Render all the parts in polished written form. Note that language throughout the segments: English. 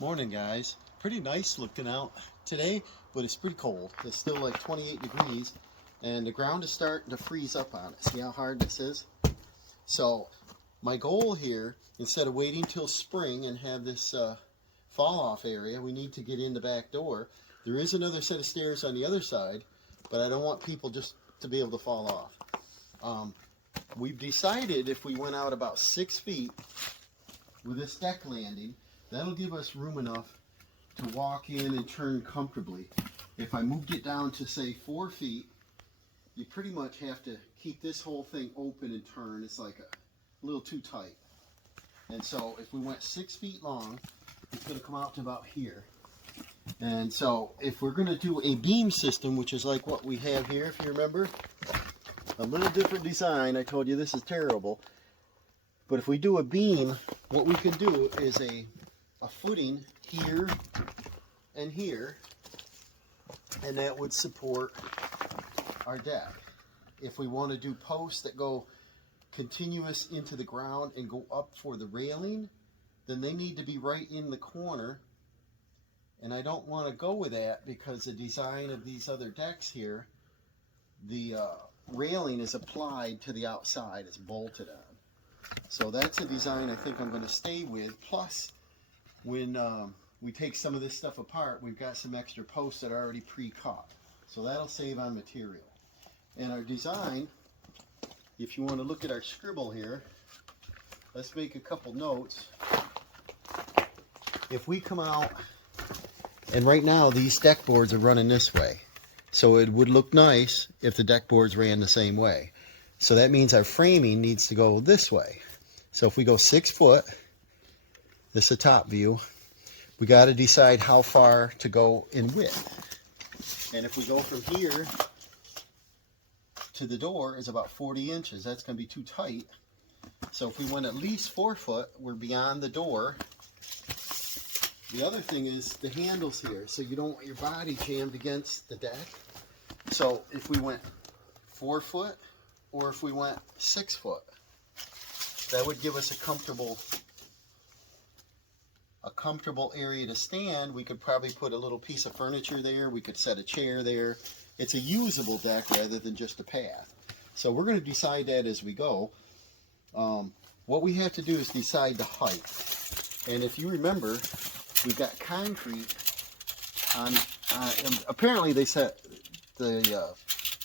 Morning, guys. Pretty nice looking out today, but it's pretty cold. It's still like 28 degrees, and the ground is starting to freeze up on it. See how hard this is? So my goal here, instead of waiting till spring and have this fall off area, we need to get in the back door. There is another set of stairs on the other side, but I don't want people just to be able to fall off. We've decided if we went out about 6 feet with this deck landing, that'll give us room enough to walk in and turn comfortably. If I moved it down to say 4 feet, you pretty much have to keep this whole thing open and turn. It's like a little too tight. And so if we went 6 feet long, it's going to come out to about here. And so if we're going to do a beam system, which is like what we have here, if you remember, a little different design. I told you this is terrible. But if we do a beam, what we can do is a footing here and here, and that would support our deck. If we want to do posts that go continuous into the ground and go up for the railing, then they need to be right in the corner, and I don't want to go with that because the design of these other decks here, the railing is applied to the outside, it's bolted on. So that's a design I think I'm going to stay with. Plus, when we take some of this stuff apart, we've got some extra posts that are already pre-cut. So that'll save on material. And our design, if you want to look at our scribble here, let's make a couple notes. If we come out, and right now these deck boards are running this way. So it would look nice if the deck boards ran the same way. So that means our framing needs to go this way. So if we go 6 foot, this is a top view, we got to decide how far to go in width. And if we go from here to the door is about 40 inches. That's going to be too tight. So if we went at least 4 foot, we're beyond the door. The other thing is the handles here, so you don't want your body jammed against the deck. So if we went 4 foot, or if we went 6 foot, that would give us a comfortable area to stand. We could probably put a little piece of furniture there. We could set a chair there. It's a usable deck rather than just a path. So we're going to decide that as we go. What we have to do is decide the height. And if you remember, we've got concrete on, and apparently they set the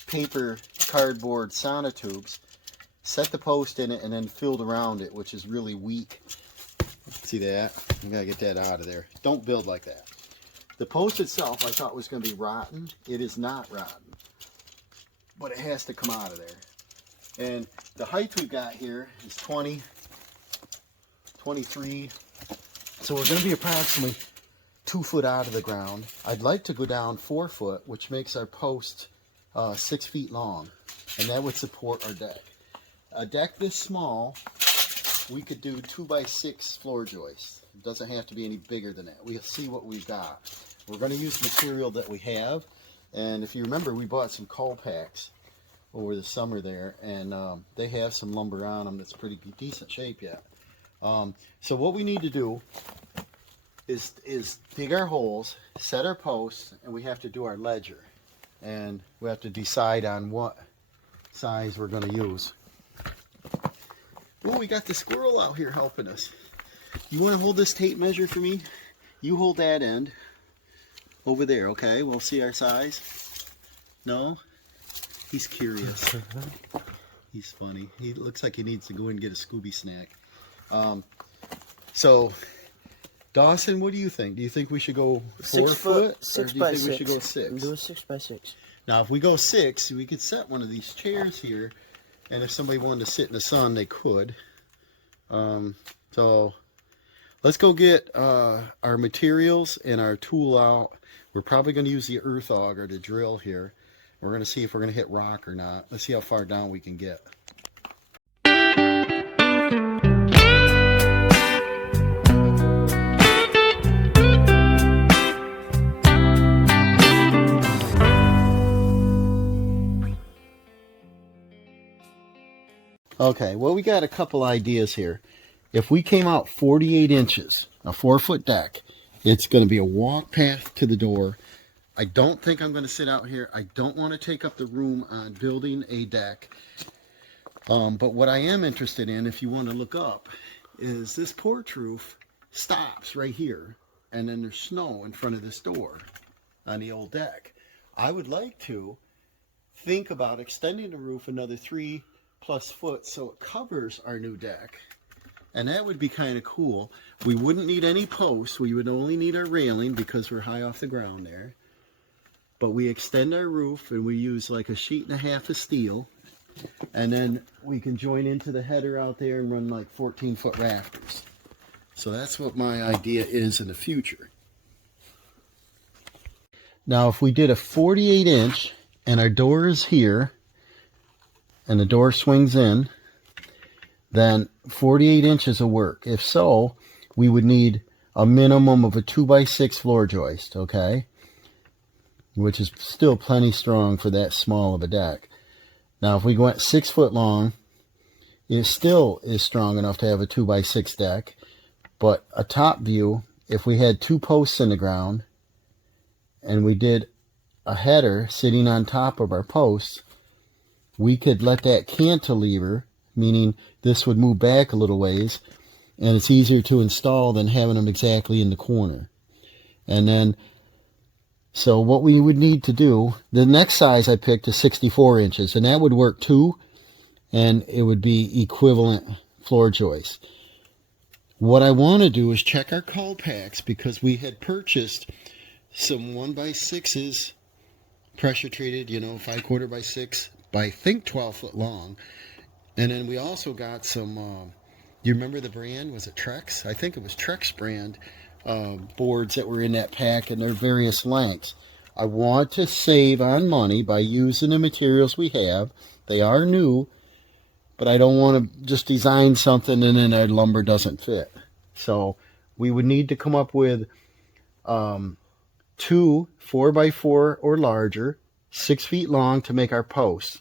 paper cardboard sonotubes, set the post in it, and then filled around it, which is really weak. See that? You gotta get that out of there. Don't build like that. The post itself I thought was going to be rotten. It is not rotten, but it has to come out of there. And the height we've got here is 20, 23. So we're going to be approximately 2 foot out of the ground. I'd like to go down 4 foot, which makes our post 6 feet long, and that would support our deck. A deck this small, we could do 2x6 floor joists. It doesn't have to be any bigger than that. We'll see what we've got. We're going to use material that we have, and if you remember, we bought some Colpax over the summer there, and they have some lumber on them that's pretty decent shape yet. So what we need to do is dig our holes, set our posts, and we have to do our ledger. And we have to decide on what size we're going to use. Oh, we got the squirrel out here helping us. You want to hold this tape measure for me? You hold that end over there, okay? We'll see our size. No? He's curious. He's funny. He looks like he needs to go and get a Scooby snack. So, Dawson, what do you think? Do you think we should go 4 foot? Or do you think we should go 6? Do a 6x6. Now, if we go 6, we could set one of these chairs here, and if somebody wanted to sit in the sun, they could. So, let's go get our materials and our tool out. We're probably going to use the earth auger to drill here. We're going to see if we're going to hit rock or not. Let's see how far down we can get. Okay, well, we got a couple ideas here. If we came out 48 inches, a 4 foot deck, It's going to be a walk path to the door. I don't think I'm going to sit out here. I don't want to take up the room on building a deck. But what I am interested in, if you want to look up, is this porch roof stops right here. And then there's snow in front of this door on the old deck. I would like to think about extending the roof another 3+ foot so it covers our new deck. And that would be kind of cool. We wouldn't need any posts. We would only need our railing because we're high off the ground there. But we extend our roof and we use like 1.5 sheets of steel. And then we can join into the header out there and run like 14-foot rafters. So that's what my idea is in the future. Now if we did a 48-inch and our door is here and the door swings in, then 48 inches will work. If so, we would need a minimum of a 2x6 floor joist, okay? Which is still plenty strong for that small of a deck. Now, if we went 6 foot long, it still is strong enough to have a 2x6 deck. But a top view, if we had 2 posts in the ground and we did a header sitting on top of our posts, we could let that cantilever, meaning this would move back a little ways, and it's easier to install than having them exactly in the corner. And then, so what we would need to do, the next size I picked is 64 inches, and that would work too, and it would be equivalent floor joist. What I want to do is check our call packs, because we had purchased some 1x6s, pressure treated, 5/4 by 6 by I think 12 foot long. And then we also got some, you remember the brand? Was it Trex? I think it was Trex brand boards that were in that pack, and they're various lengths. I want to save on money by using the materials we have. They are new, but I don't want to just design something and then our lumber doesn't fit. So we would need to come up with 2 4x4 or larger, 6 feet long to make our posts.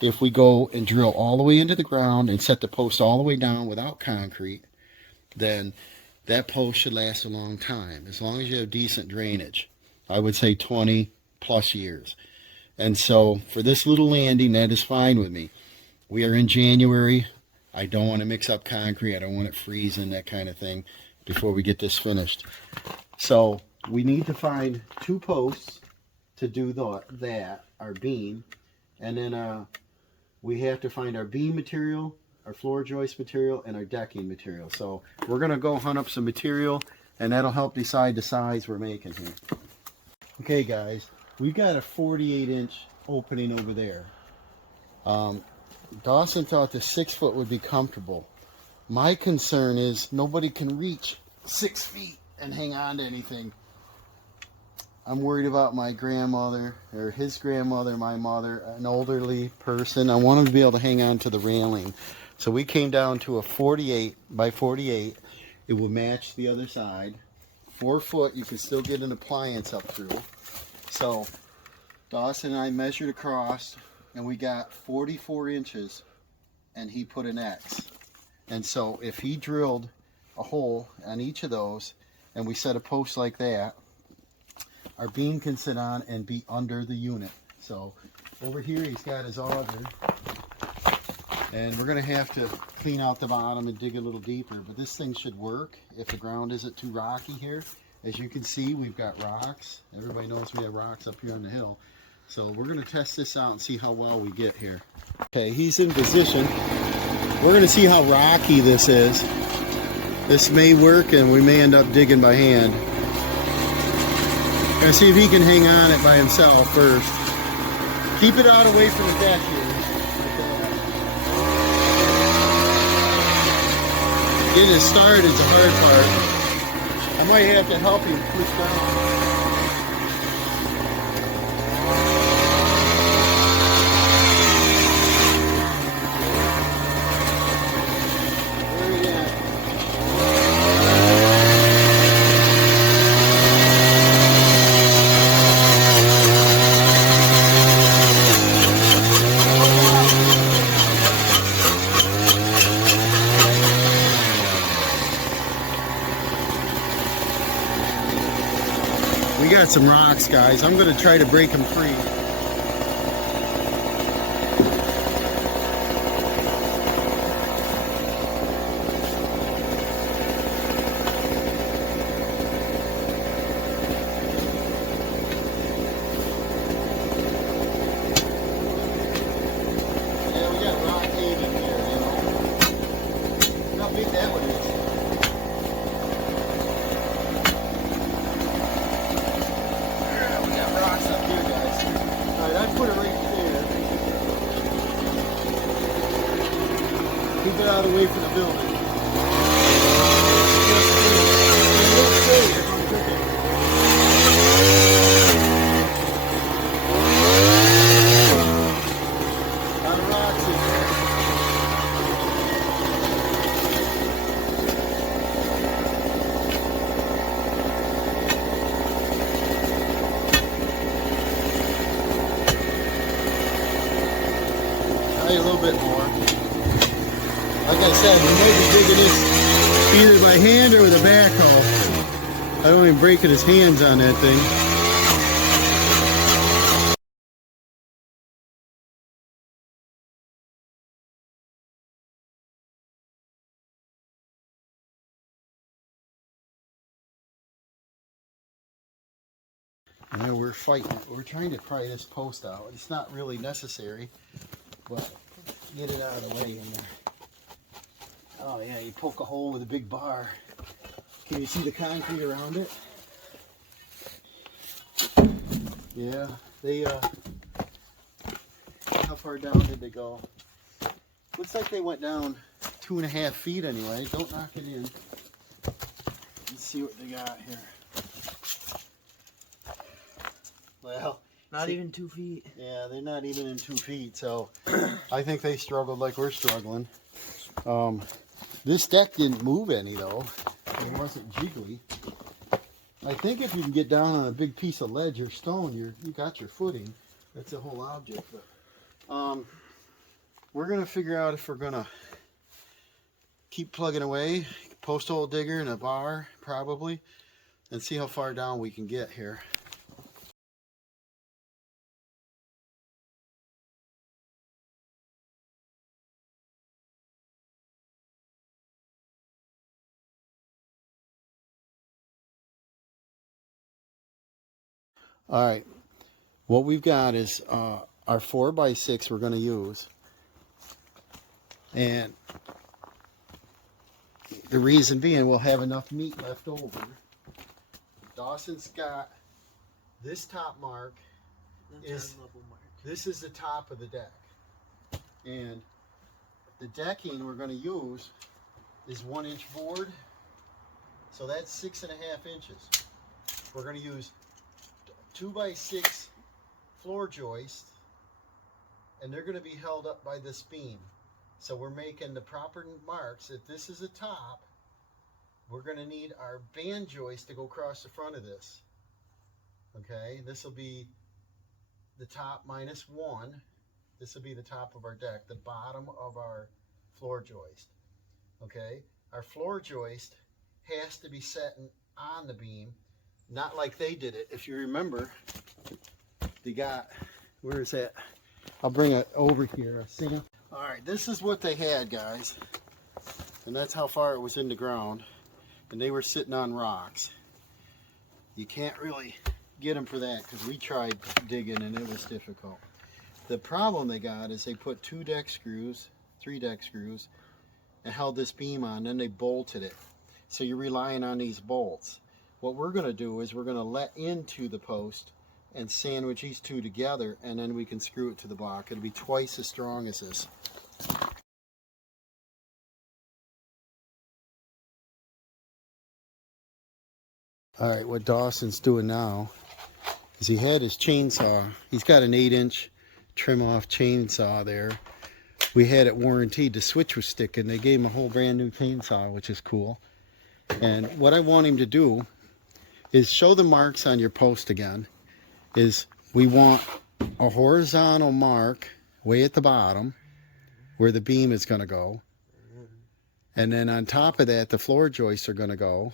If we go and drill all the way into the ground and set the post all the way down without concrete, then that post should last a long time, as long as you have decent drainage. I would say 20+ years. And so for this little landing, that is fine with me. We are in January. I don't want to mix up concrete. I don't want it freezing, that kind of thing, before we get this finished. So we need to find 2 posts to do that, our beam. And then we have to find our beam material, our floor joist material, and our decking material. So we're going to go hunt up some material, and that'll help decide the size we're making here. Okay guys, we've got a 48-inch opening over there. Dawson thought the 6 foot would be comfortable. My concern is nobody can reach 6 feet and hang on to anything. I'm worried about my grandmother, or his grandmother, my mother, an elderly person. I want them to be able to hang on to the railing. So we came down to a 48 by 48. It will match the other side. 4 foot, you can still get an appliance up through. So Dawson and I measured across, and we got 44 inches, and he put an X. And so if he drilled a hole on each of those, and we set a post like that, our beam can sit on and be under the unit. So over here he's got his auger, and we're going to have to clean out the bottom and dig a little deeper, but this thing should work if the ground isn't too rocky here. As you can see, we've got rocks. Everybody knows we have rocks up here on the hill. So we're going to test this out and see how well we get here. Okay, he's in position. We're going to see how rocky this is. This may work, and we may end up digging by hand. Gonna see if he can hang on it by himself first. Keep it out away from the deck here. Getting it started is the hard part. I might have to help him push down. We got some rocks, guys. I'm going to try to break them free. Yeah, we got rock haven here, you know. Look how big that one is. Put it right there. Keep it out of the way from the building. Lot of rocks in there. A little bit more. Like I said, we may be digging this either by hand or with a backhoe. I don't even breaking his hands on that thing. And we're fighting it. We're trying to pry this post out. It's not really necessary, but get it out of the way in there. Oh yeah, you poke a hole with a big bar. Can you see the concrete around it? Yeah, they how far down did they go? Looks like they went down 2.5 feet anyway. Don't knock it in. Let's see what they got here. Well, not even 2 feet. Yeah, they're not even in 2 feet, so I think they struggled like we're struggling. This deck didn't move any though. It wasn't jiggly. I think if you can get down on a big piece of ledge or stone, you got your footing. That's the whole object. But, we're gonna figure out if we're gonna keep plugging away, post hole digger and a bar probably, and see how far down we can get here. All right, what we've got is our 4x6 we're going to use, and the reason being we'll have enough meat left over. Dawson's got this top mark. This is the top of the deck, and the decking we're going to use is 1-inch board, so that's 6.5 inches. We're going to use 2x6 floor joist, and they're going to be held up by this beam. So we're making the proper marks. If this is the top, we're going to need our band joist to go across the front of this. Okay, this will be the top -1. This will be the top of our deck, the bottom of our floor joist. Okay, our floor joist has to be setting on the beam. Not like they did it. If you remember, they got, where is that? I'll bring it over here. See? All right, this is what they had, guys. And that's how far it was in the ground. And they were sitting on rocks. You can't really get them for that because we tried digging and it was difficult. The problem they got is they put 2 deck screws, 3 deck screws, and held this beam on, then they bolted it. So you're relying on these bolts. What we're going to do is we're going to let into the post and sandwich these 2 together, and then we can screw it to the block. It'll be twice as strong as this. All right, what Dawson's doing now is he had his chainsaw. He's got an 8-inch trim off chainsaw there. We had it warranted. The switch was sticking. They gave him a whole brand new chainsaw, which is cool. And what I want him to do is show the marks on your post again. Is we want a horizontal mark way at the bottom where the beam is going to go, and then on top of that the floor joists are going to go,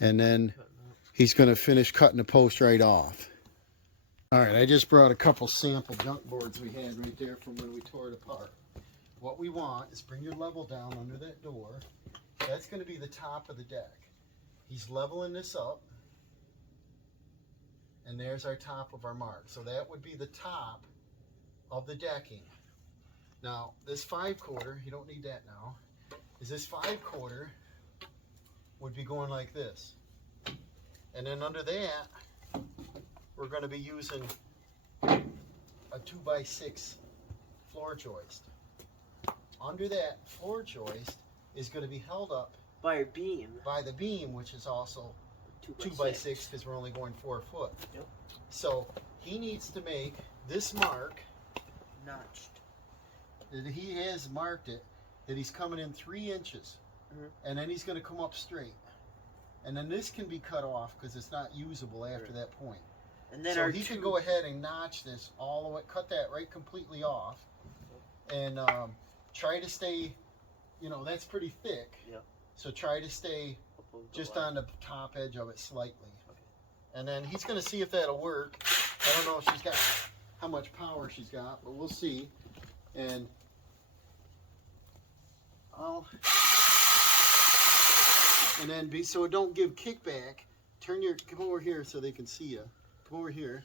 and then he's going to finish cutting the post right off. All right, I just brought a couple sample junk boards we had right there from when we tore it apart. What we want is bring your level down under that door. That's going to be the top of the deck. He's leveling this up, and there's our top of our mark. So that would be the top of the decking. Now, this 5/4, you don't need that now, is this 5/4 would be going like this. And then under that, we're going to be using a 2x6 floor joist. Under that floor joist is going to be held up by a beam. By the beam, which is also 2x6 because we're only going 4 foot. Yep. So he needs to make this mark notched. That he has marked it, that he's coming in 3 inches. And then he's going to come up straight. And then this can be cut off because it's not usable after that point. And then so he can go ahead and notch this all the way, cut that right completely off, and try to stay, you know, that's pretty thick. Yep. So try to stay just on the top edge of it slightly. Okay. And then he's going to see if that'll work. I don't know if she's got, how much power she's got, but we'll see. And then so it don't give kickback. Come over here so they can see you. Come over here.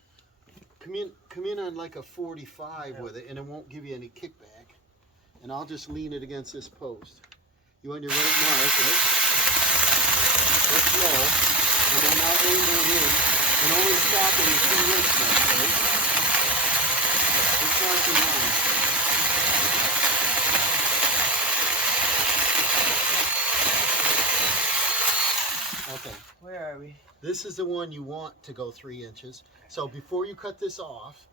Come in on like a 45 with it, and it won't give you any kickback. And I'll just lean it against this post. You want your right mark, right? That's low. And then I'll angle it in. And always stop it in 2 inch mark, right? It's marking line. Okay. Where are we? This is the one you want to go 3 inches. So before you cut this off,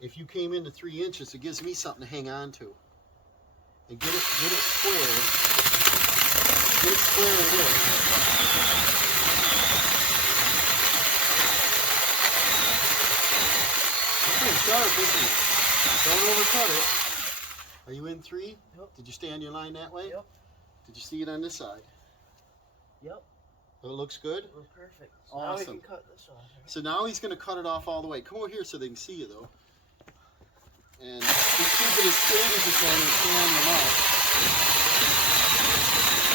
if you came into 3 inches, it gives me something to hang on to. And get it square. Get it square in there. It's pretty sharp, isn't it? Don't overcut it. Are you in 3? Yep. Did you stay on your line that way? Yep. Did you see it on this side? Yep. So it looks good? It looks perfect. So awesome. Now we can cut this off. Right? So now he's going to cut it off all the way. Come over here so they can see you, though. And just keep it as straight as you can and stand them up.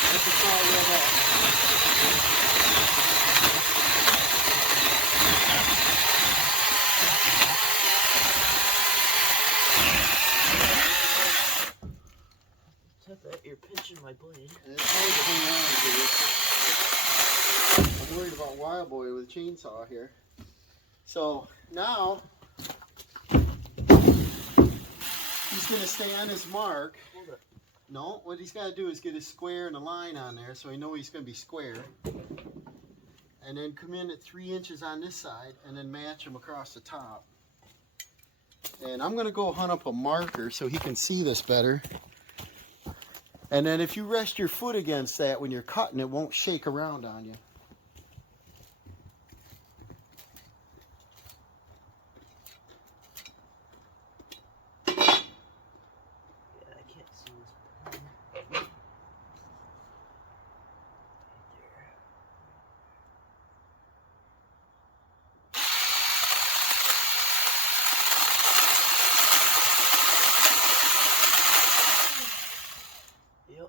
Let the saw rev up. Except that you're pinching my blade. And it's hard to hang on to. I'm worried about Wild Boy with a chainsaw here. So now he's going to stay on his mark. Hold it. No, what he's got to do is get a square and a line on there so he knows he's going to be square. And then come in at 3 inches on this side and then match him across the top. And I'm going to go hunt up a marker so he can see this better. And then if you rest your foot against that when you're cutting, it won't shake around on you.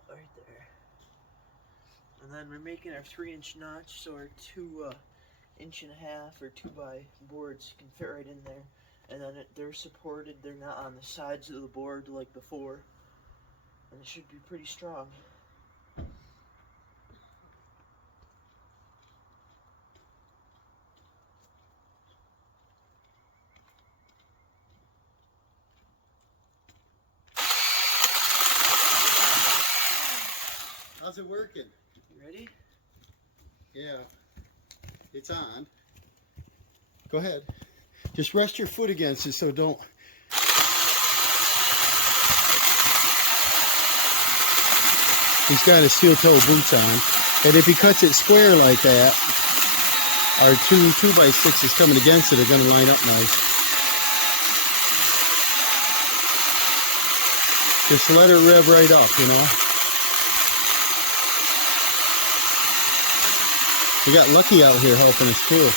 Right there. And then we're making our 3 inch notch, so our 2.5 inch or 2x boards can fit right in there. And then they're supported, they're not on the sides of the board like before. And it should be pretty strong. How's it working? You ready? Yeah. It's on. Go ahead. Just rest your foot against it so don't... He's got his steel toe boots on. And if he cuts it square like that, our 2x6s coming against it are going to line up nice. Just let it rev right up, you know. We got Lucky out here helping us too.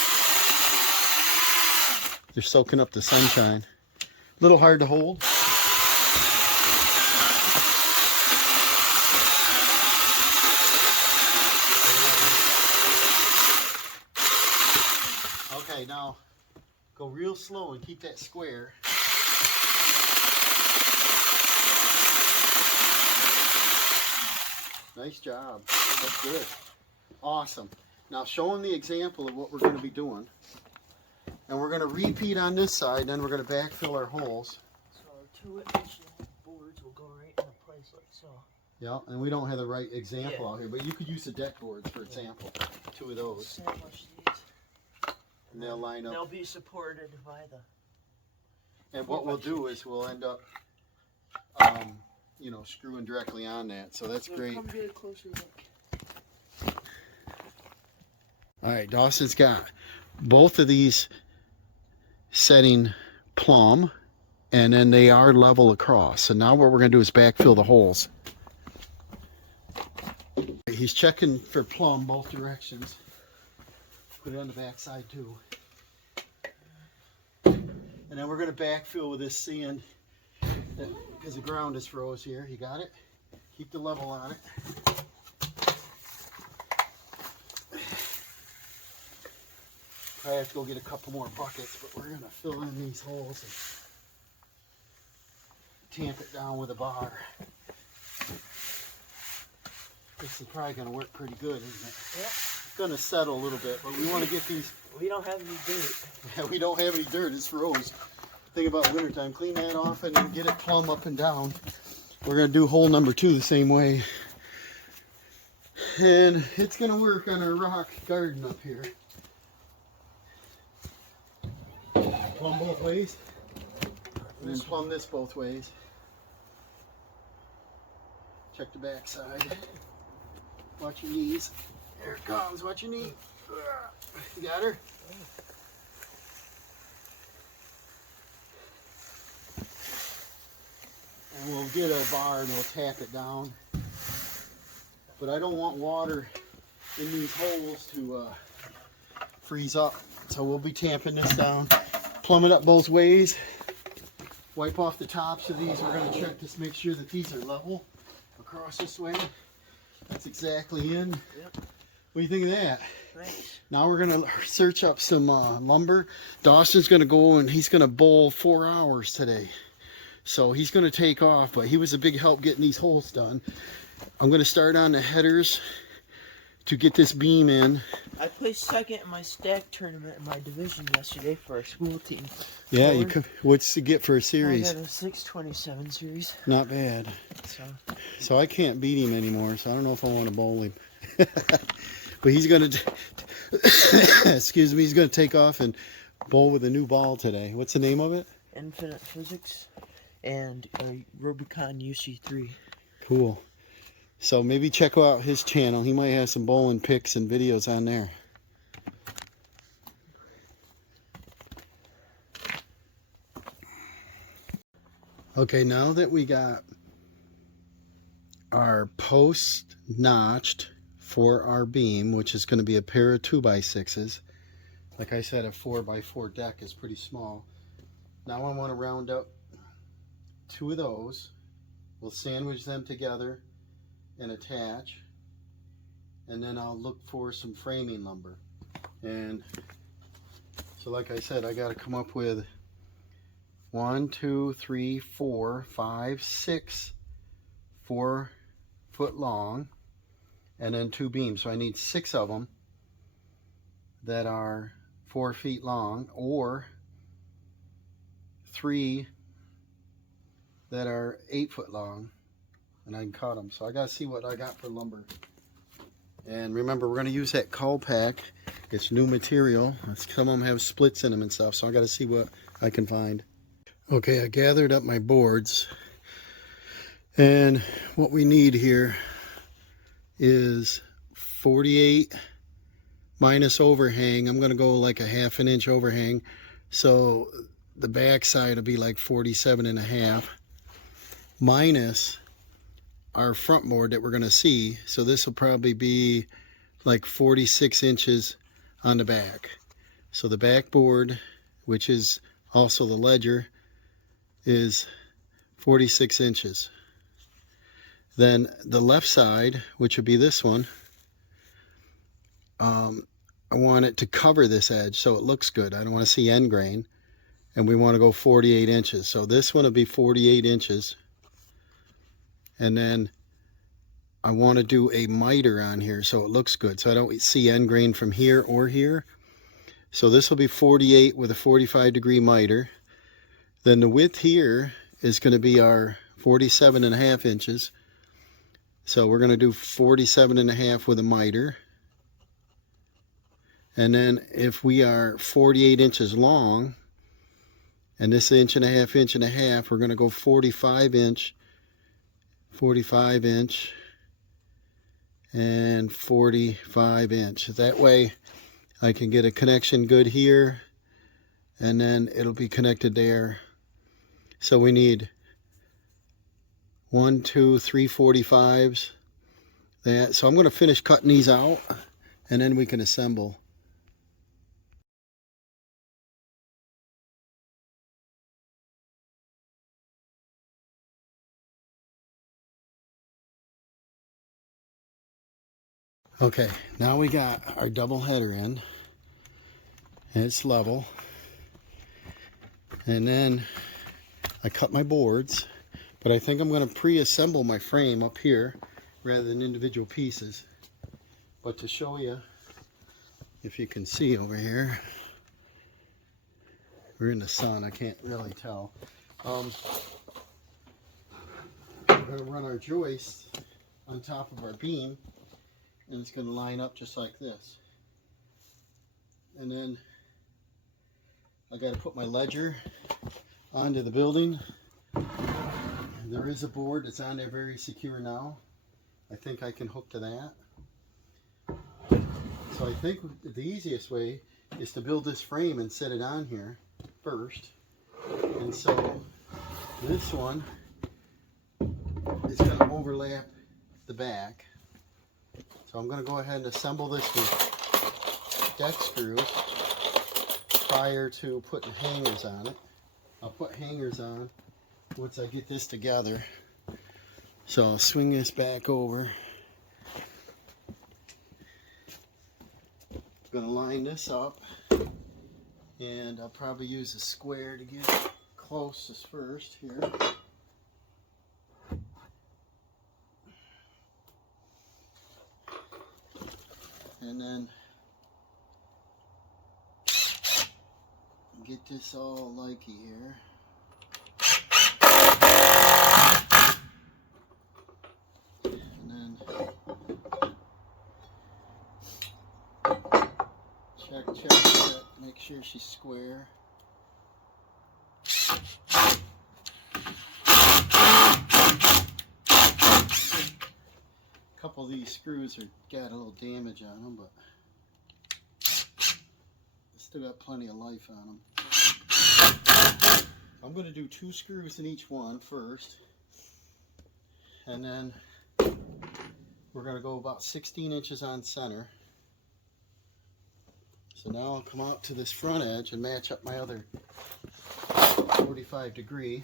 They're soaking up the sunshine. A little hard to hold. Okay, now go real slow and keep that square. Nice job. That's good. Awesome. Now show them the example of what we're going to be doing. And we're going to repeat on this side, and then we're going to backfill our holes. So 2-inch boards will go right in a place like so. Yeah, and we don't have the right example out here, but you could use the deck boards for example. 2 of those. Sandwich these. And they'll line up. They'll be supported by the... And what we'll do is we'll end up, you know, screwing directly on that. So that's great. Come get a closer look. All right, Dawson's got both of these setting plumb, and then they are level across. So now what we're going to do is backfill the holes. He's checking for plumb both directions. Put it on the back side too. And then we're going to backfill with this sand because the ground is froze here. You got it? Keep the level on it. I have to go get a couple more buckets, but we're going to fill in these holes and tamp it down with a bar. This is probably going to work pretty good, isn't it? Yep. It's going to settle a little bit, but we want to get these... We don't have any dirt. Yeah, we don't have any dirt. It's froze. Think about wintertime. Clean that off and then get it plumb up and down. We're going to do hole number 2 the same way. And it's going to work on our rock garden up here. Plumb both ways. And then plumb this both ways. Check the back side. Watch your knees. There it comes. Watch your knee. You got her? And we'll get a bar and we'll tap it down. But I don't want water in these holes to freeze up. So we'll be tamping this down. Plumb it up both ways. Wipe off the tops of these. We're going to check to make sure that these are level across this way. That's exactly in. Yep. What do you think of that? Nice. Now we're going to search up some lumber. Dawson's going to go and he's going to bowl 4 hours today. So he's going to take off, but he was a big help getting these holes done. I'm going to start on the headers to get this beam in. I placed second in my stack tournament in my division yesterday for our school team. Yeah, you could, what's to get for a series? I got a 627 series. Not bad. So I can't beat him anymore, so I don't know if I want to bowl him. But he's going to, excuse me, he's going to take off and bowl with a new ball today. What's the name of it? Infinite Physics and a Rubicon UC3. Cool. So maybe check out his channel. He might have some bowling pics and videos on there. Okay, now that we got our post notched for our beam, which is going to be a pair of 2x6s. Like I said, a 4x4 deck is pretty small. Now I want to round up 2 of those. We'll sandwich them together and attach, and then I'll look for some framing lumber. And so like I said, I got to come up with 1, 2, 3, 4, 5, 6 4-foot long, and then 2 beams. So I need 6 of them that are 4 feet long, or 3 that are 8 foot long, and I can cut them. So I gotta see what I got for lumber. And remember, we're gonna use that Culpac. It's new material. Some of them have splits in them and stuff, so I gotta see what I can find. Okay, I gathered up my boards, and what we need here is 48 minus overhang. I'm gonna go like a 1/2 inch overhang, so the back side will be like 47.5 minus our front board that we're going to see. So this will probably be like 46 inches on the back. So the backboard, which is also the ledger, is 46 inches. Then the left side, which would be this one, I want it to cover this edge so it looks good. I don't want to see end grain. And we want to go 48 inches. So this one will be 48 inches. And then I want to do a miter on here so it looks good. So I don't see end grain from here or here. So this will be 48 with a 45-degree miter. Then the width here is going to be our 47.5 inches. So we're going to do 47.5 with a miter. And then if we are 48 inches long, and this inch and a half, we're going to go 45 inch, and 45 inch. That way I can get a connection good here, and then it'll be connected there. So we need 1, 2, 3 45s. So I'm going to finish cutting these out, and then we can assemble. Okay, now we got our double header in, and it's level. And then I cut my boards, but I think I'm going to pre-assemble my frame up here rather than individual pieces. But to show you, if you can see over here, we're in the sun, I can't really tell. We're going to run our joist on top of our beam, and it's going to line up just like this. And then I got to put my ledger onto the building. There is a board that's on there very secure now. I think I can hook to that. So I think the easiest way is to build this frame and set it on here first. And so this one is going to overlap the back. So I'm going to go ahead and assemble this with deck screws prior to putting hangers on it. I'll put hangers on once I get this together. So I'll swing this back over. I'm going to line this up, and I'll probably use a square to get closest first here. And then get this all likey here. And then check, make sure she's square. A couple of these screws got a little damage on them, but they still got plenty of life on them. I'm going to do 2 screws in each one first, and then we're going to go about 16 inches on center. So now I'll come out to this front edge and match up my other 45-degree.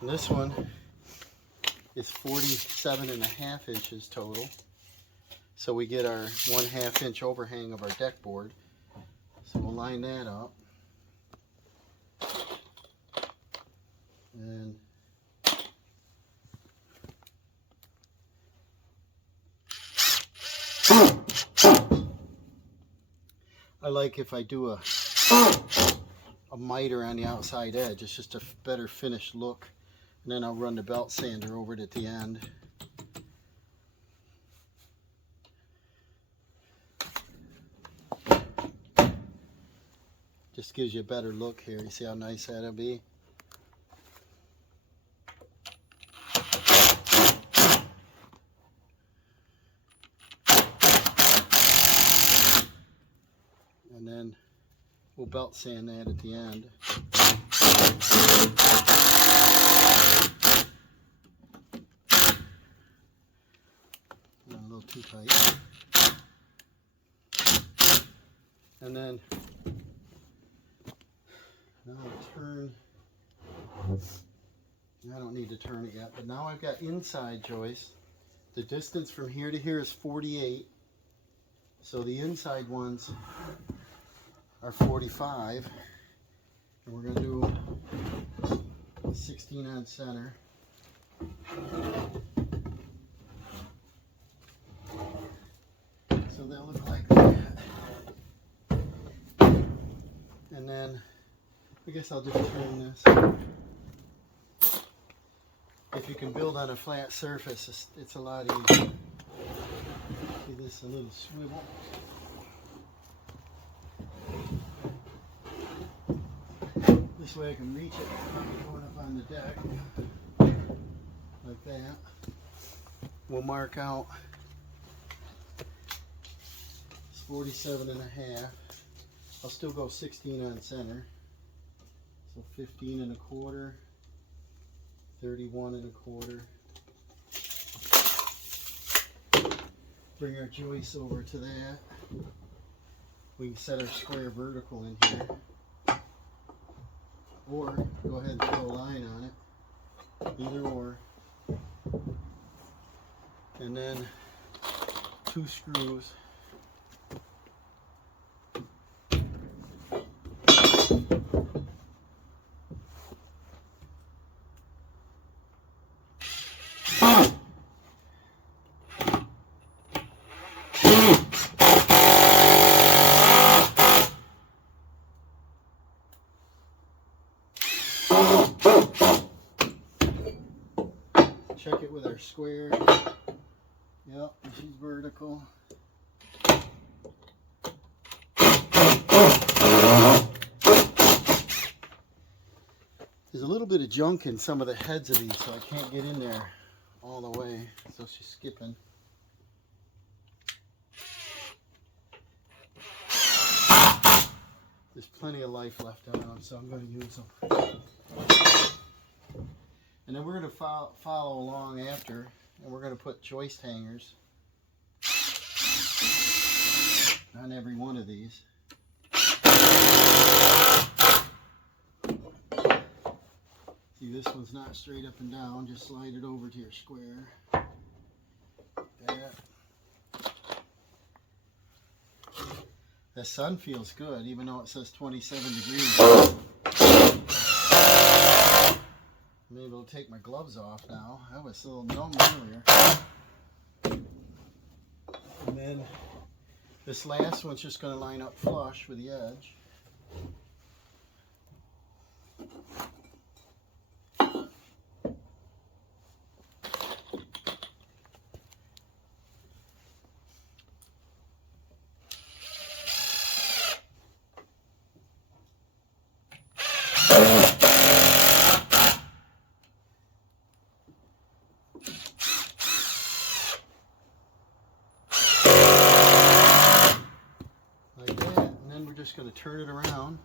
And this one is 47.5 inches total. So we get our 1/2 inch overhang of our deck board. So we'll line that up. And I like if I do a miter on the outside edge. It's just a better finished look. And then I'll run the belt sander over it at the end. Just gives you a better look here. You see how nice that'll be? And then we'll belt sand that at the end. Not a little too tight. And then now I turn, I don't need to turn it yet, but now I've got inside joist. The distance from here to here is 48. So the inside ones are 45. And we're going to do 16 on center. So they'll look like that. And then I guess I'll just turn this. If you can build on a flat surface, it's a lot easier. Give this a little swivel. This way I can reach it going up on the deck like that. We'll mark out 47 and a half. I'll still go 16 on center. So 15 and a quarter, 31 and a quarter. Bring our joist over to that. We can set our square vertical in here. Or go ahead and throw a line on it. Either or. And then 2 screws. Check it with our square. Yep, she's vertical. There's a little bit of junk in some of the heads of these, so I can't get in there all the way. So she's skipping. There's plenty of life left on them, so I'm going to use them. And then we're going to follow along after, and we're going to put joist hangers on every one of these. See, this one's not straight up and down. Just slide it over to your square. Like that. The sun feels good, even though it says 27 degrees. I'm able to take my gloves off now. I was a little numb earlier. And then this last one's just going to line up flush with the edge. Just going to turn it around.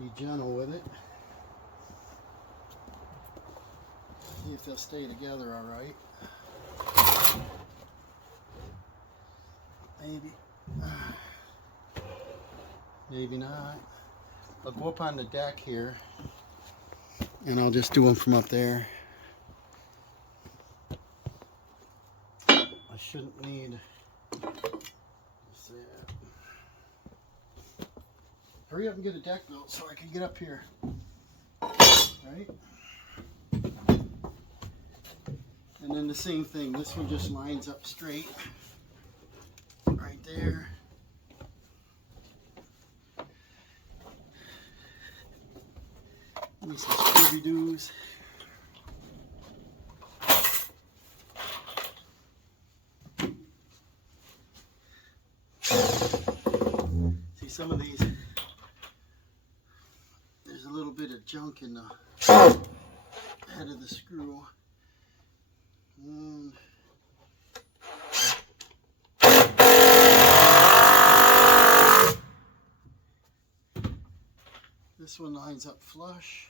Be gentle with it. See if they'll stay together all right. Maybe. Maybe not. I'll go up on the deck here and I'll just do them from up there. I shouldn't need. Hurry up and get a deck built so I can get up here. Right? And then the same thing. This one just lines up straight. Right there. Give me some Scooby-Doos. See, some of these, there's a little bit of junk in the head of the screw. And this one lines up flush.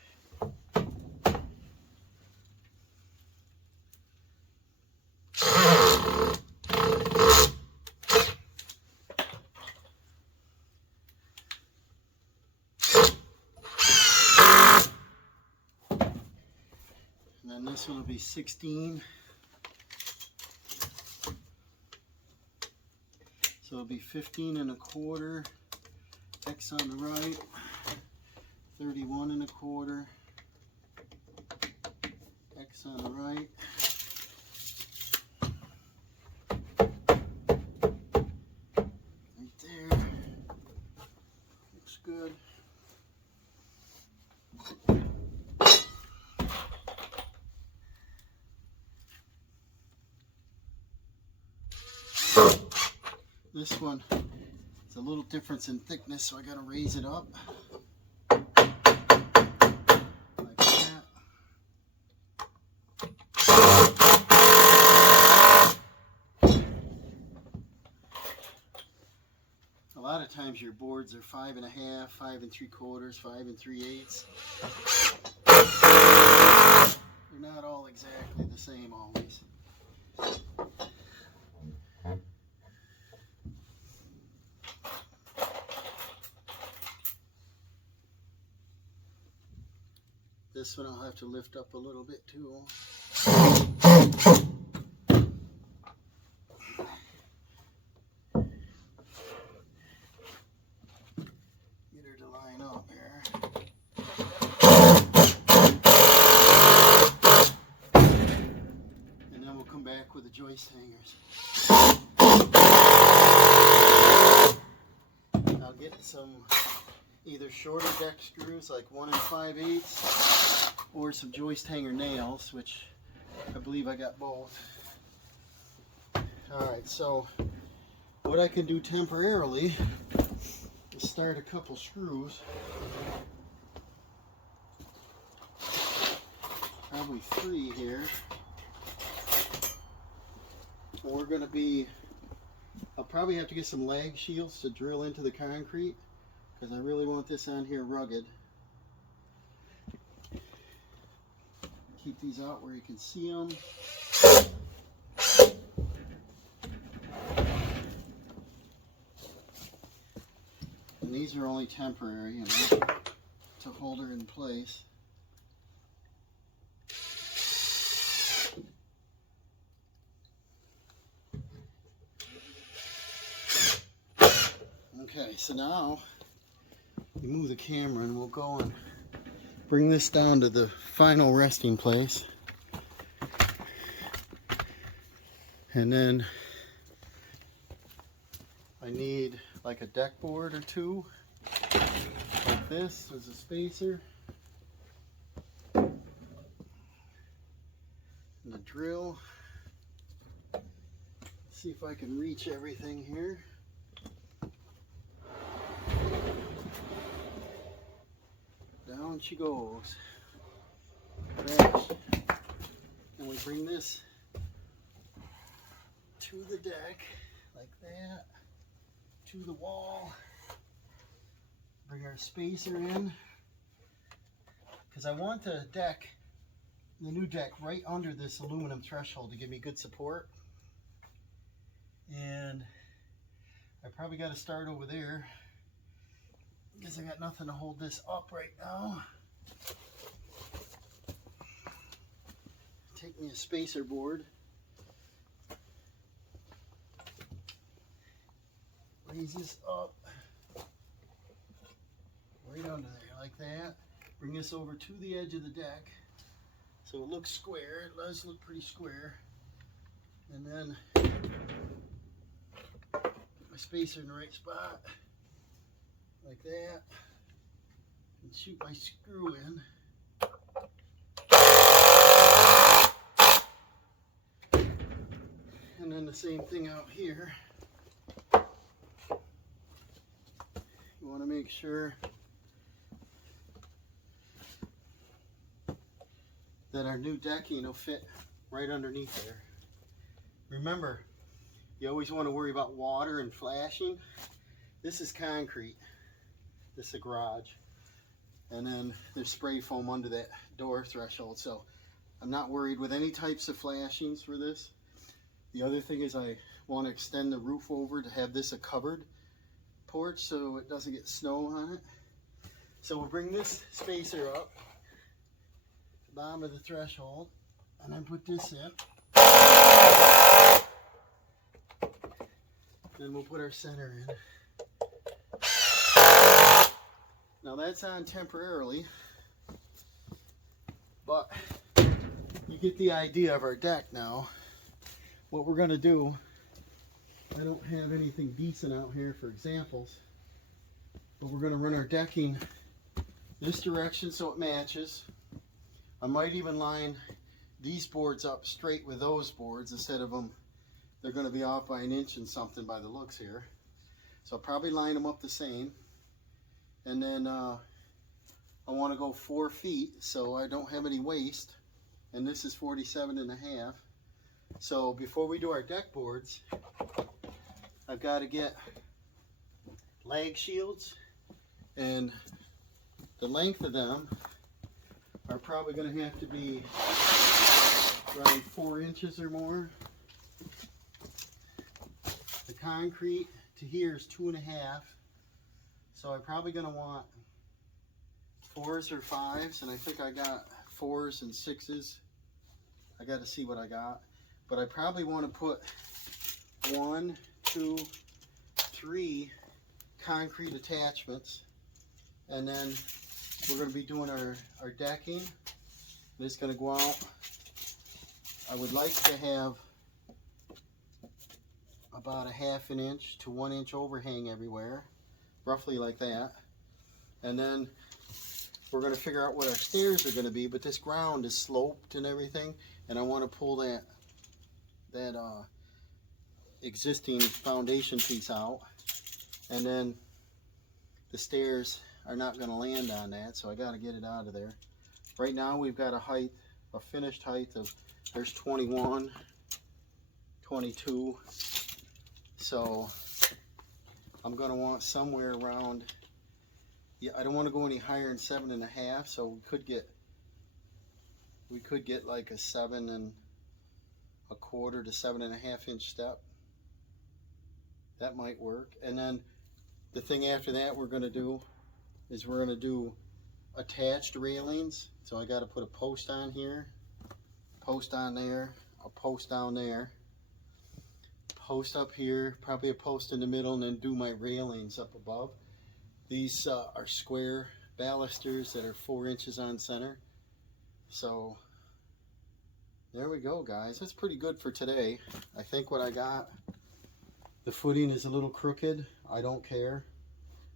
then this one will be 16. So it'll be 15 1/4, X on the right, 31 1/4, X on the right, right there, looks good. This one is a little difference in thickness, so I gotta raise it up like that. A lot of times your boards are 5 1/2, 5 3/4, 5 3/8. They're not all exactly the same always. This one I'll have to lift up a little bit too. Get her to line up here. And then we'll come back with the joist hangers. I'll get some either shorter deck screws like 1 5/8 or some joist hanger nails, which I believe I got both. Alright, so what I can do temporarily is start a couple screws, probably 3 here. We're going to be, I'll probably have to get some lag shields to drill into the concrete, because I really want this on here rugged. Keep these out where you can see them. And these are only temporary, you know, to hold her in place. Okay, so now we move the camera and we'll go and bring this down to the final resting place. And then I need like a deck board or 2, like this as a spacer. And a drill. Let's see if I can reach everything here. Down she goes. Crash. And we bring this to the deck like that, to the wall. Bring our spacer in, because I want the deck, the new deck, right under this aluminum threshold to give me good support. And I probably got to start over there, because I got nothing to hold this up right now. Take me a spacer board. Raise this up. Right under there, like that. Bring this over to the edge of the deck, so it looks square. It does look pretty square. And then put my spacer in the right spot. Like that, and shoot my screw in. And then the same thing out here. You want to make sure that our new decking will fit right underneath there. Remember, you always want to worry about water and flashing. This is concrete. This is a garage, and then there's spray foam under that door threshold, so I'm not worried with any types of flashings for this. The other thing is I want to extend the roof over to have this a covered porch so it doesn't get snow on it. So we'll bring this spacer up, bottom of the threshold, And then put this in. Then we'll put our center in. Now that's on temporarily, but you get the idea of our deck now. What we're going to do, I don't have anything decent out here for examples, but we're going to run our decking this direction so it matches. I might even line these boards up straight with those boards instead of them. They're going to be off by an inch and something by the looks here. So I'll probably line them up the same. And then I want to go 4 feet so I don't have any waste. And this is 47.5. So before we do our deck boards, I've got to get lag shields, and the length of them are probably going to have to be around 4 inches or more. The concrete to here is 2.5. So I'm probably going to want 4s or 5s, and I think I got 4s and 6s. I got to see what I got. But I probably want to put 1, 2, 3 concrete attachments. And then we're going to be doing our decking. It's going to go out. I would like to have about a 1/2 inch to 1 inch overhang everywhere. Roughly like that. And then we're going to figure out what our stairs are going to be, but this ground is sloped and everything, and I want to pull that existing foundation piece out, and then the stairs are not going to land on that, so I got to get it out of there. Right now we've got a finished height of, there's 21, 22, so I'm going to want somewhere around, yeah, I don't want to go any higher than 7.5, so we could get like a 7.25 to 7.5 inch step. That might work. And then the thing after that we're going to do is we're going to do attached railings. So I got to put a post on here, post on there, a post down there, post up here, probably a post in the middle, and then do my railings up above. These are square balusters that are 4 inches on center. So there we go, guys. That's pretty good for today. I think what I got, the footing is a little crooked. I don't care.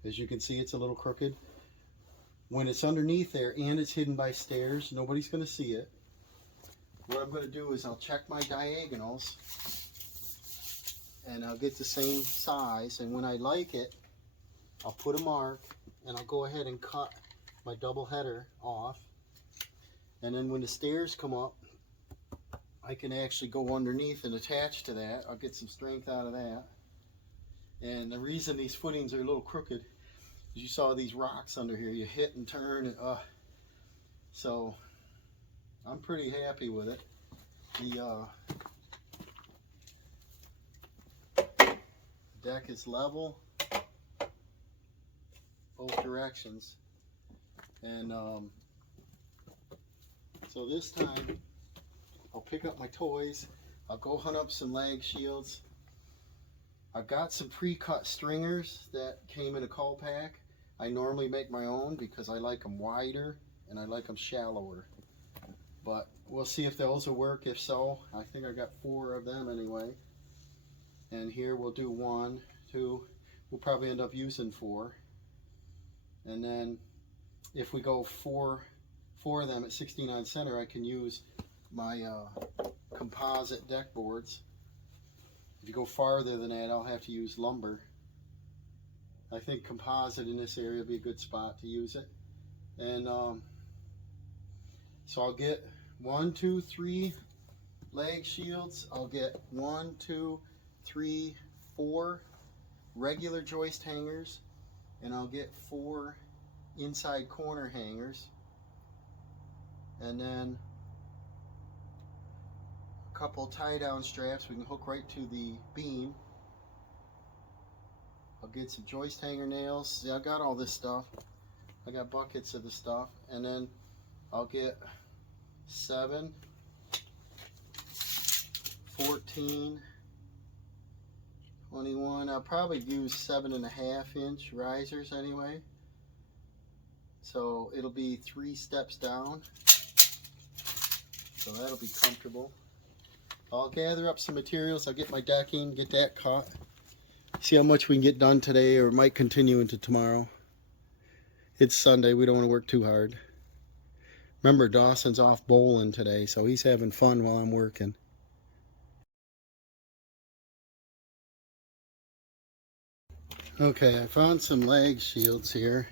As you can see, it's a little crooked. When it's underneath there and it's hidden by stairs, nobody's going to see it. What I'm going to do is I'll check my diagonals, and I'll get the same size, and when I like it, I'll put a mark, and I'll go ahead and cut my double header off. And then when the stairs come up, I can actually go underneath and attach to that. I'll get some strength out of that. And the reason these footings are a little crooked is you saw these rocks under here. You hit and turn, and so I'm pretty happy with it. The deck is level both directions, and so this time I'll pick up my toys. I'll go hunt up some lag shields. I've got some pre-cut stringers that came in a call pack. I normally make my own because I like them wider and I like them shallower, but we'll see if those will work. If so, I think I got 4 of them anyway, and here we'll do 1, 2, we'll probably end up using 4. And then if we go 4 of them at 16 on center, I can use my composite deck boards. If you go farther than that, I'll have to use lumber. I think composite in this area would be a good spot to use it. And so I'll get 1, 2, 3 lag shields. I'll get 1, 2, 3, 4 regular joist hangers, and I'll get 4 inside corner hangers, and then a couple tie down straps we can hook right to the beam. I'll get some joist hanger nails. See, I've got all this stuff. I got buckets of the stuff. And then I'll get 7 14, 21. I'll probably use 7.5 inch risers anyway. So it'll be 3 steps down. So that'll be comfortable. I'll gather up some materials. I'll get my decking, get that caught. See how much we can get done today, or might continue into tomorrow. It's Sunday. We don't want to work too hard. Remember, Dawson's off bowling today, so he's having fun while I'm working. Okay, I found some lag shields here.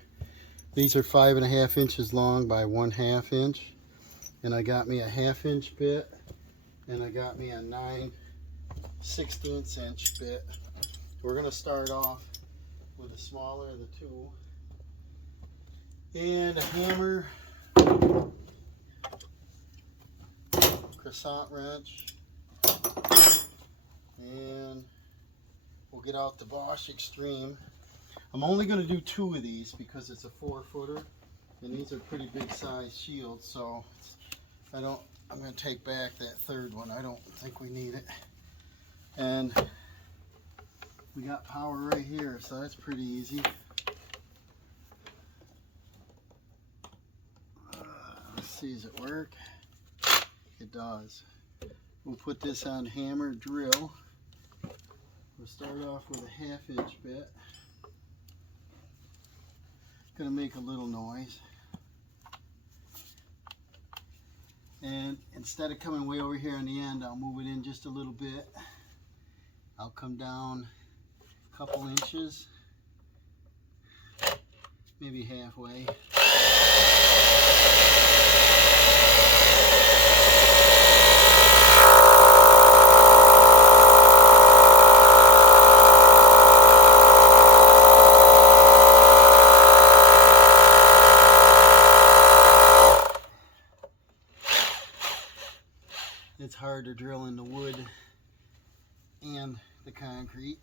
These are 5.5 inches long by 1/2 inch. And I got me a 1/2 inch bit. And I got me a 9/16 inch bit. We're going to start off with the smaller of the two. And a hammer. Croissant wrench. And we'll get out the Bosch Extreme. I'm only going to do 2 of these because it's a 4-footer. And these are pretty big size shields, so I'm going to take back that third one. I don't think we need it. And we got power right here, so that's pretty easy. Let's see, does it work? It does. We'll put this on hammer drill. We'll start off with a 1/2 inch bit. Gonna make a little noise. And instead of coming way over here on the end, I'll move it in just a little bit. I'll come down a couple inches, maybe halfway. It's hard to drill in the wood and the concrete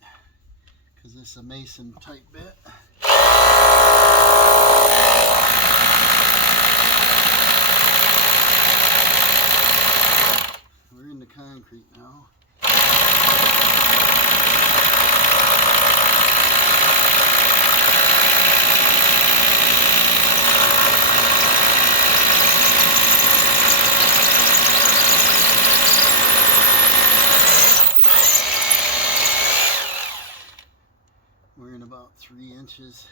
because this is a mason type bit. We're in the concrete now. We're in about 3 inches.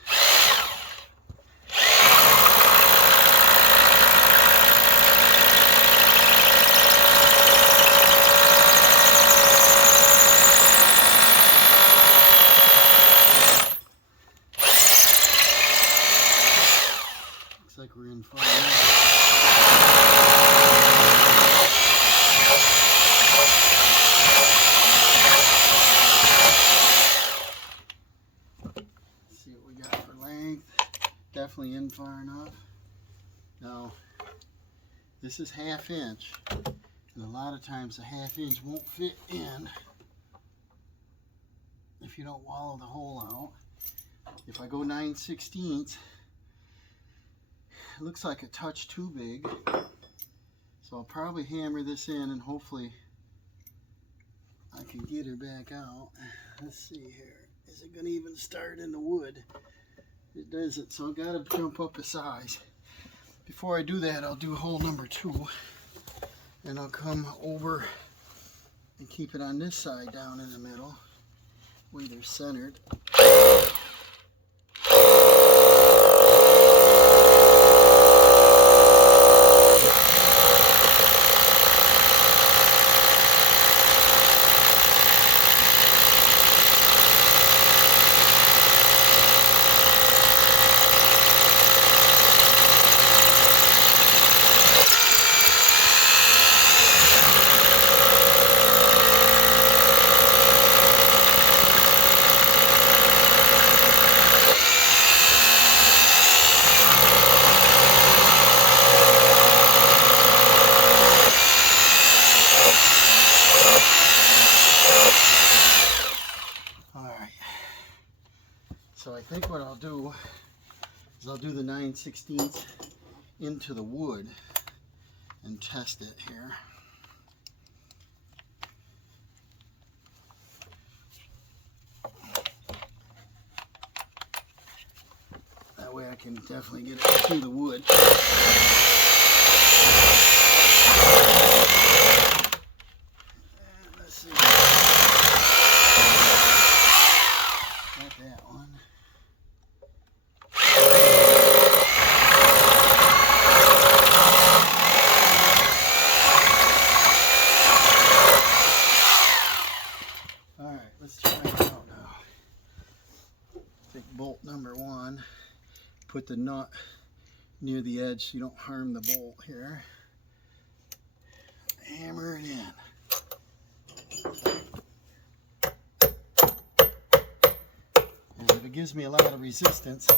Looks like we're in far enough. See what we got for length. Definitely in far enough. Now, this is 1/2 inch, and a lot of times a 1/2 inch won't fit in if you don't wallow the hole out. If I go 9/16, it looks like a touch too big, so I'll probably hammer this in and hopefully I can get her back out. Let's see here. Is it going to even start in the wood? It doesn't, so I've got to jump up a size. Before I do that, I'll do hole number 2. And I'll come over and keep it on this side down in the middle, where they're centered. So I think what I'll do is I'll do the 9/16 into the wood and test it here. I can definitely get it through the wood. And let's see. Got that one. Alright, let's try it out now. Take bolt number 1. Put the nut near the edge so you don't harm the bolt here. Hammer it in. And if it gives me a lot of resistance,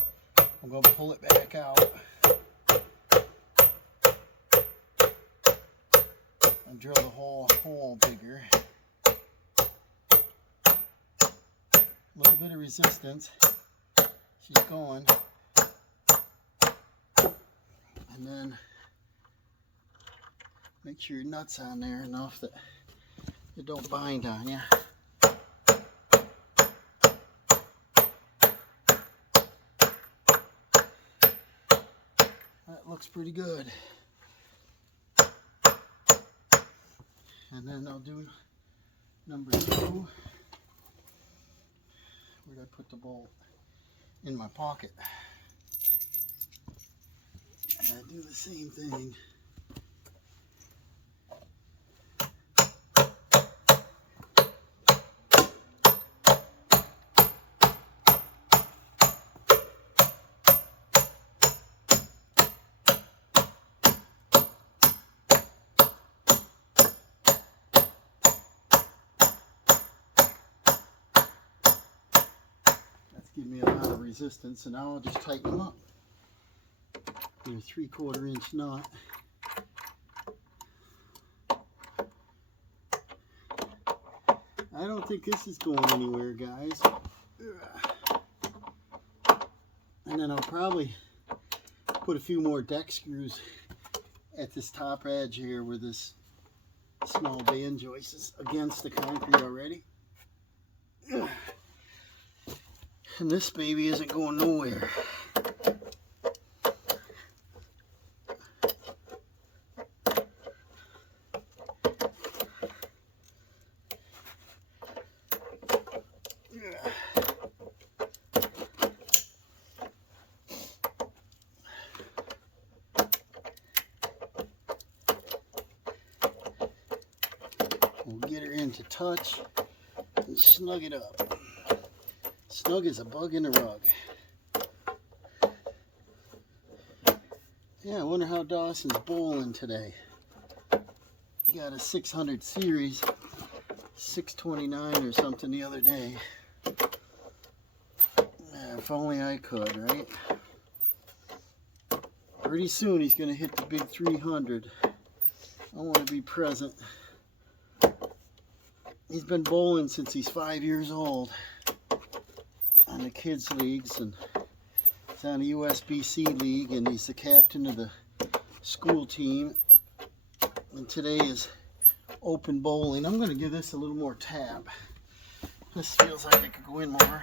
I'm going to pull it back out and drill the hole bigger. A little bit of resistance. She's going. And then make sure your nut's on there enough that it don't bind on you. That looks pretty good. And then I'll do number 2. Where did I put the bolt? In my pocket. And I do the same thing. Give me a lot of resistance, and now I'll just tighten them up. In a 3/4 inch knot. I don't think this is going anywhere, guys. And then I'll probably put a few more deck screws at this top edge here where this small band joist is against the concrete already. And this baby isn't going nowhere. We'll get her in to touch and snug it up. Snug as a bug in a rug. Yeah, I wonder how Dawson's bowling today. He got a 600 series, 629 or something the other day. Yeah, if only I could, right? Pretty soon he's going to hit the big 300. I want to be present. He's been bowling since he's 5 years old. On the kids leagues, and he's on the USBC league, and he's the captain of the school team. And today is open bowling. I'm going to give this a little more tap. This feels like it could go in more.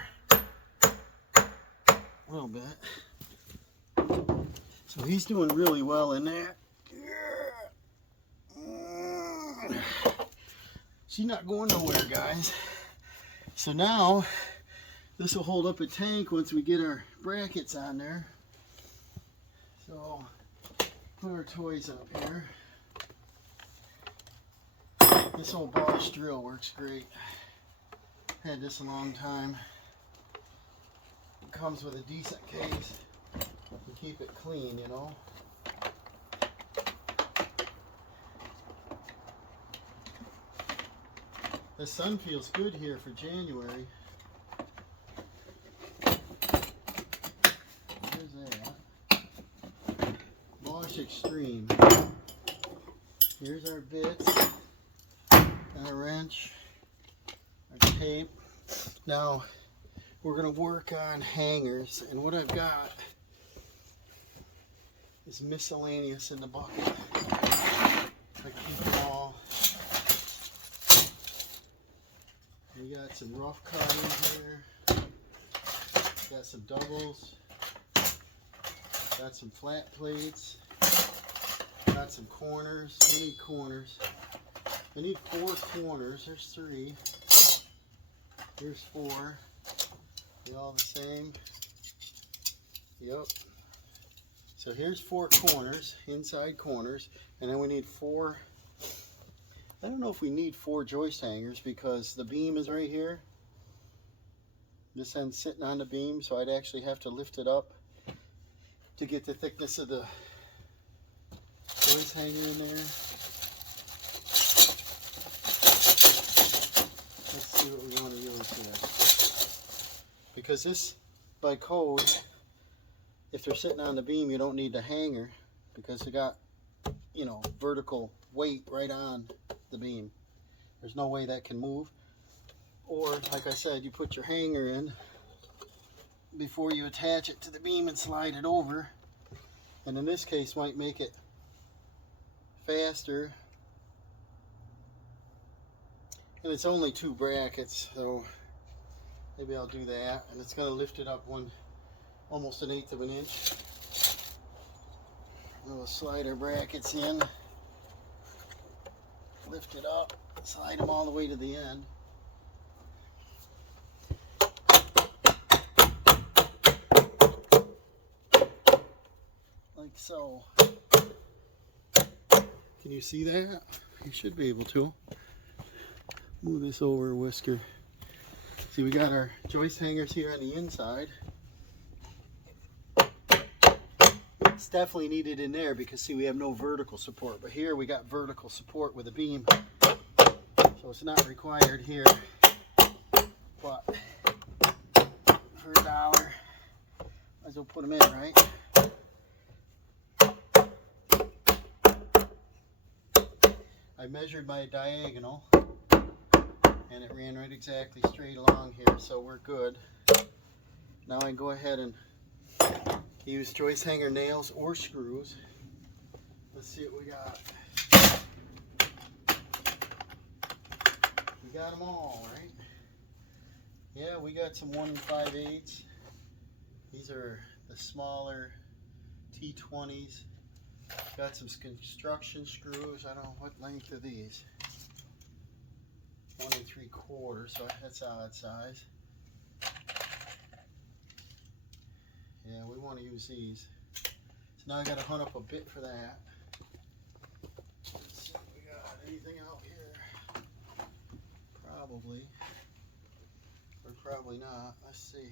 A little bit. So he's doing really well in there. She's not going nowhere, guys. So now this will hold up a tank once we get our brackets on there. So put our toys up here. This old Bosch drill works great. Had this a long time. It comes with a decent case to keep it clean, you know. The sun feels good here for January. Bosch Extreme. Here's our bits, our wrench, our tape. Now we're going to work on hangers, and what I've got is miscellaneous in the bucket. I keep them all. We got some rough cut in here. Got some doubles. Got some flat plates. Got some corners. We need corners. I need 4 corners. There's 3. Here's 4. They all the same. Yep. So here's 4 corners, inside corners, and then we need 4. I don't know if we need 4 joist hangers because the beam is right here. This end's sitting on the beam, so I'd actually have to lift it up to get the thickness of the joist hanger in there. Let's see what we want to use here. Because this, by code, if they're sitting on the beam, you don't need the hanger because they got, you know, vertical weight right on the beam. There's no way that can move. Or, like I said, you put your hanger in before you attach it to the beam and slide it over. And in this case, might make it faster. And it's only 2 brackets, so maybe I'll do that. And it's going to lift it up almost 1/8 of an inch. We'll slide our brackets in, lift it up, slide them all the way to the end. Like so. Can you see that? You should be able to. Move this over, Whisker. See, we got our joist hangers here on the inside. It's definitely needed in there because, see, we have no vertical support. But here we got vertical support with a beam. So it's not required here. But for $1, might as well put them in, right? I measured my diagonal and it ran right exactly straight along here, so we're good. Now I can go ahead and use joist hanger nails or screws. Let's see what we got. We got them all, right? Yeah, we got some 1 5/8. These are the smaller T20s. Got some construction screws. I don't know what length are these. 1 3/4, so that's odd size. Yeah, we want to use these. So now I got to hunt up a bit for that. Let's see if we got anything out here. Probably. Or probably not. Let's see.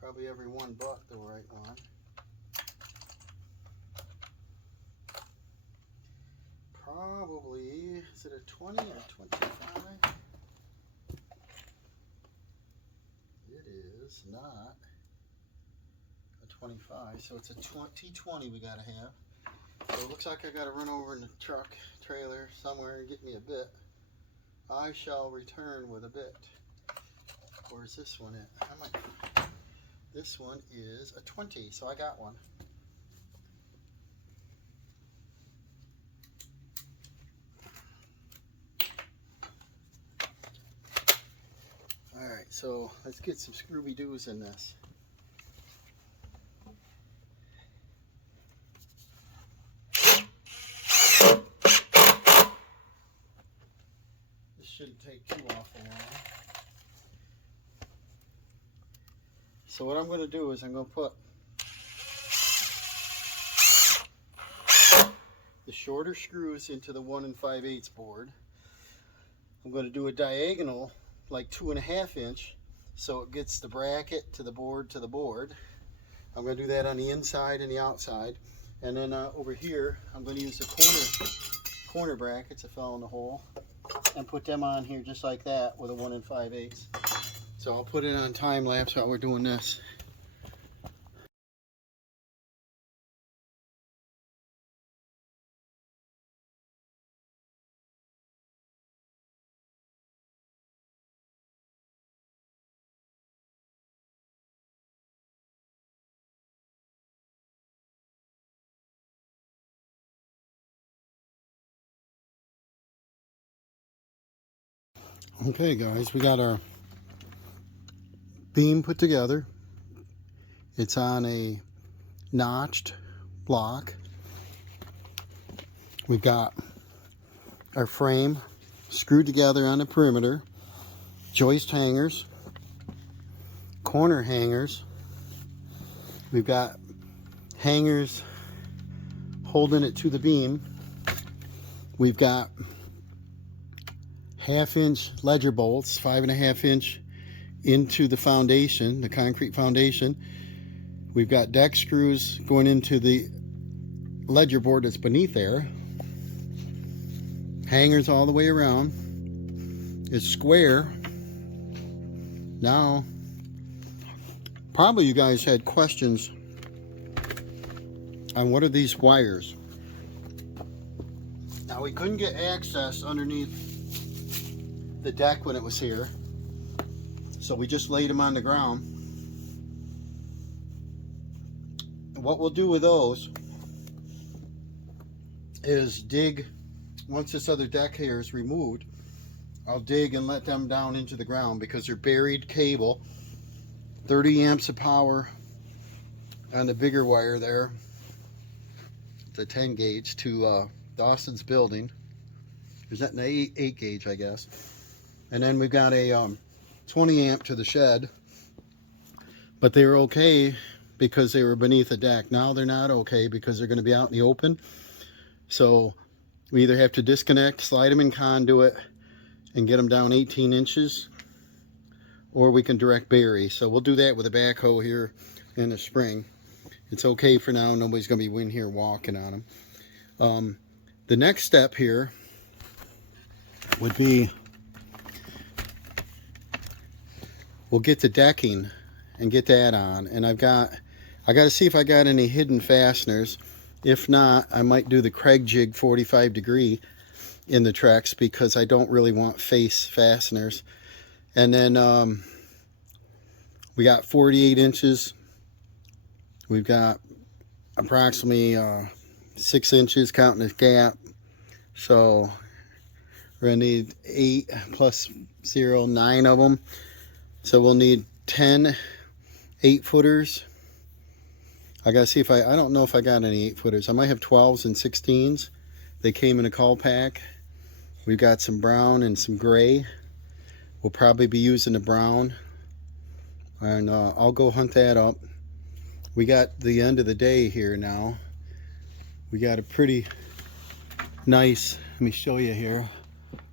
Probably every $1 the right one. Probably, is it a 20 or 25? It is not a 25, so it's a T20 we gotta have. So it looks like I gotta run over in the truck trailer somewhere and get me a bit. I shall return with a bit. Where's this one at? This one is a 20, so I got one. Alright, so let's get some Scooby-Doos in this. This shouldn't take too awful long. So what I'm going to do is I'm going to put the shorter screws into the 1 5/8 board. I'm going to do a diagonal like 2.5 inch so it gets the bracket to the board to the board. I'm going to do that on the inside and the outside, and then over here I'm going to use the corner brackets that fell in the hole and put them on here just like that with a 1 5/8. So I'll put it on time lapse while we're doing this. Okay guys, we got our beam put together, It's on a notched block. We've got our frame screwed together on the perimeter, joist hangers, corner hangers. We've got hangers holding it to the beam. We've got 1/2-inch ledger bolts, 5.5-inch into the foundation, the concrete foundation. We've got deck screws going into the ledger board that's beneath there. Hangers all the way around. It's square. Now, probably you guys had questions on what are these wires. Now, we couldn't get access underneath the deck when it was here, so we just laid them on the ground. What we'll do with those is dig. Once this other deck here is removed, I'll dig and let them down into the ground because they're buried cable. 30 amps of power on the bigger wire there. It's a 10 gauge to Dawson's building. Is that an 8 gauge, I guess? And then we've got a 20 amp to the shed. But they were okay because they were beneath the deck. Now they're not okay because they're going to be out in the open. So we either have to disconnect, slide them in conduit, and get them down 18 inches, or we can direct bury. So we'll do that with a backhoe here in the spring. It's okay for now. Nobody's going to be in here walking on them. The next step here would be we'll get the decking and get that on. And I got to see if I got any hidden fasteners. If not, I might do the Kreg Jig 45 degree in the Trex because I don't really want face fasteners. And then we got 48 inches. We've got approximately 6 inches counting the gap. So we're going to need 8 plus 0, 9 of them. So we'll need 10 8-footers. I gotta see if I don't know if I got any 8-footers. I might have 12s and 16s. They came in a call pack. We've got some brown and some gray. We'll probably be using the brown. And I'll go hunt that up. We got the end of the day here now. We got a pretty nice, let me show you here.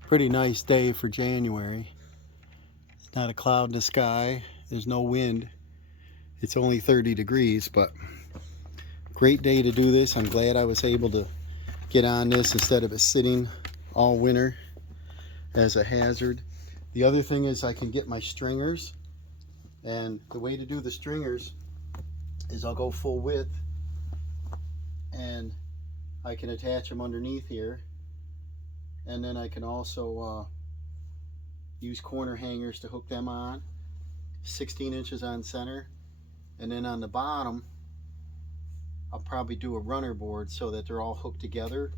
Pretty nice day for January. Not a cloud in the sky. There's no wind. It's only 30 degrees, but great day to do this. I'm glad I was able to get on this instead of it sitting all winter as a hazard. The other thing is I can get my stringers, and the way to do the stringers is I'll go full width and I can attach them underneath here, and then I can also use corner hangers to hook them on, 16 inches on center, and then on the bottom I'll probably do a runner board so that they're all hooked together.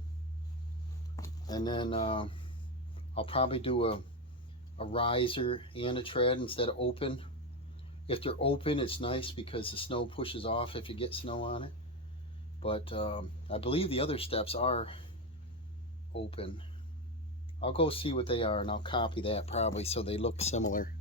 And then I'll probably do a riser and a tread instead of open. If they're open, it's nice because the snow pushes off if you get snow on it. But I believe the other steps are open. I'll go see what they are and I'll copy that probably so they look similar.